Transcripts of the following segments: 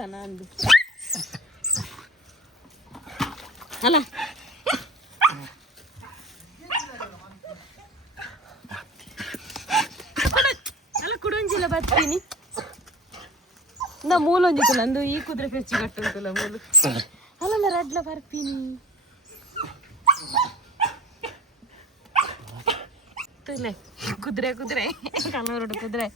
ಅಲ ಕುಡೊಂಜಿಲ ಬರ್ತೀನಿ ನ ಮೂಲೊಂಜಿ ಪುನ ಅಂದ್ ಈ ಕುದ್ರೆ ಕಿಚ್ಚಿ ಕಟ್ಟ ಉಂಡು ತೂಲ ಮೂಲು ಅನಂದ ರಡ್ಡ್ಲ ಬರ್ತೀನಿ ತುಲೆ ಕುದ್ರೆ ಕುದ್ರೆ ರೋಡು ಕುದ್ರೆ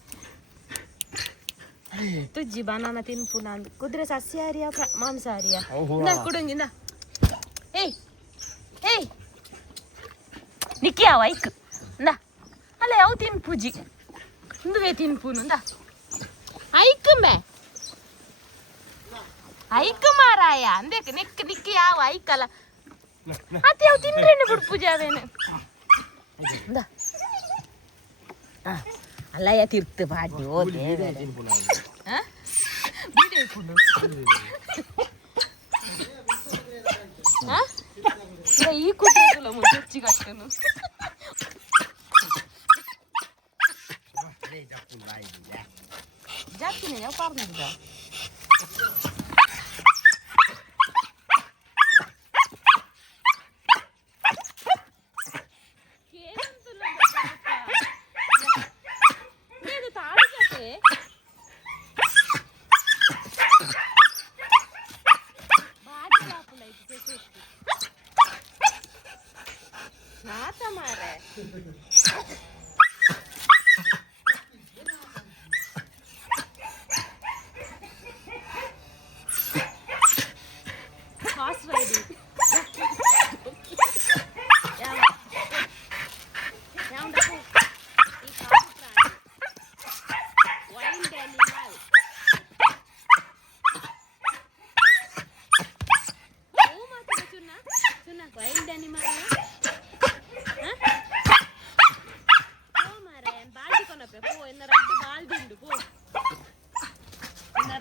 Tu jiba nama tin punan. Kudra sasi hari apa? Mam sari ya. Nah, kudung ini nah. Hey, hey. Niki awak ikut. Nah, ala awak tin puji. Nuh we tin punun dah. Aik me. Aik maraya. Nek nek niki awak aik kala. Ati awak tin rene bur puja rene. Dah. Ah. அல்லையா திருத்து பாட்டி ஓ தேவை А? Я ику дрогнула, мой девчик оттянулся. Джаткина, я упал на тебя.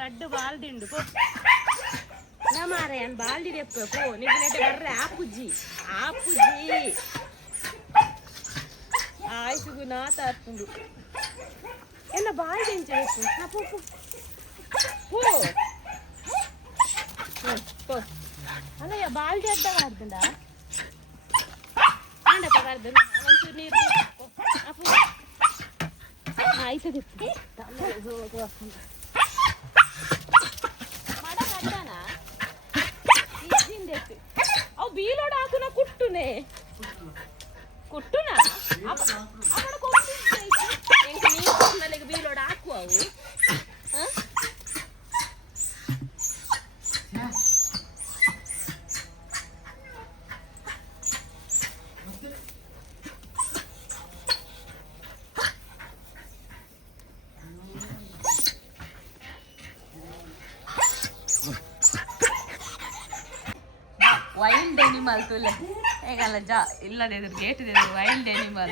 Red Balti உண்டு போ என்னமா என் பால்டி எப்ப போ நீங்க நேற்று வர்ற ஆப்புஜி ஆப்புஜி ஆயிசுக்கு நான் தாத்துண்டு என்ன பால்டி செய்யும் நான் போ போ போ போ அண்ணா என் பால்டி அட்டை வருதுண்டா ஆண்டா வைல்ட் அனிமல் தூள் ஏகால ஜா இல்லை கேட்டு வைல்ட் அனிமல்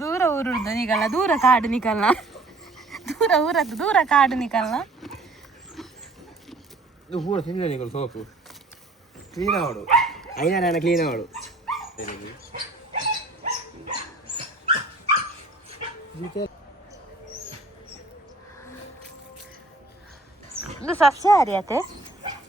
தூர ஊரு நிகழலாம் தூர காடு நிகழலாம் தூர ஊர தூர காடு நிகழலாம் இது பூரா சின்ன நிகழ் சோப்பு கிளீன் ஆகிடும் ஐயா நான் கிளீன் ஆகிடும் இந்த சசியாரியாத்தே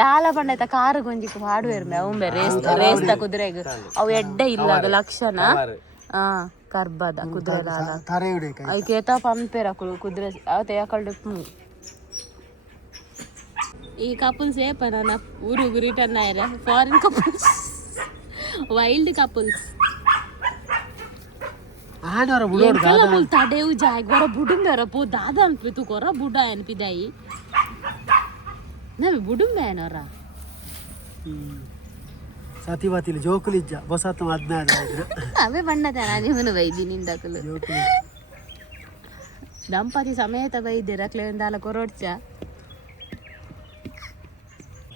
ಲಾಲ ಬಂಡಾಯ್ತ ಕಾರು ಗುಂಜಿಕ್ ಹಾಡುವೆರ್ಮೆ ಅವಂಬೆ ರೇಸ್ ರೇಸ್ ಕುದುರೆ ಅವು ಎಡ್ಡೆ ಇಲ್ಲ ಅದು ಲಕ್ಷಣ ಹಾ ಕರ್ಬದ ಕುದುರೆ ಲಾಲ ಅದಕ್ಕೆ ಏತಾ ಪಂಪೇರ ಕುದುರೆ ಅವತ್ತೆ ಯಾಕಡೆ ಈ ಕಪ್ಪು ಸೇಪ ನನ್ನ ಊರು ರಿಟರ್ನ್ ಆಯ್ರೆ ಫಾರಿನ್ ಕಪ್ಪು ವೈಲ್ಡ್ ಕಪ್ಪುಲ್ಸ್ ಮಾಡೋರ ಬುಡೋಡ್ ತಡೆವು ಜಾಯಿ ಗೊರ ಬುಡುಂಬೆ ರಪ್ಪು ದಾದ ಅನ್ಪಿತು ಗೊರ ಬುಡ ಅನ್ಪಿದಾಯಿ ನಮಗೆ ಬುಡುಂಬೆ ಅನೋರ ಸತಿ ಬಾತಿಲಿ ಜೋಕುಲಿ ಇಜ್ಜ ಬಸಾತ ಹದಿನಾರು ಅವೇ ಬಣ್ಣದ ನಿಮ್ಮನ್ನು ವೈದ್ಯ ನಿಂದ ದಂಪತಿ ಸಮೇತ ವೈದ್ಯರ ಕ್ಲೇಂದಾಲ ಕೊರೋಡ್ಚ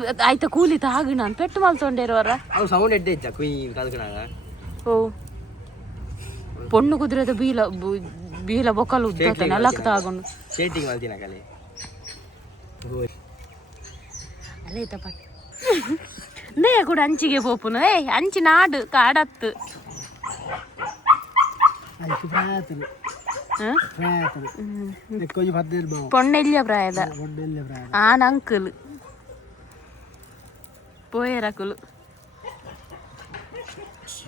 பார்த்து ஆயத்த கூலி தாகு நான் பெட்டு மால் தோண்டேர் வர அவ சவுண்ட் எட்டே இச்சா குயின் கதுக்குறாங்க ஓ பொண்ணு குதிரை தி பீல பீல பொக்கல் உத்தத நல்லா தாகுன சேட்டிங் வந்து நான் கலே ஓ அலே தப்ப Pues era culo...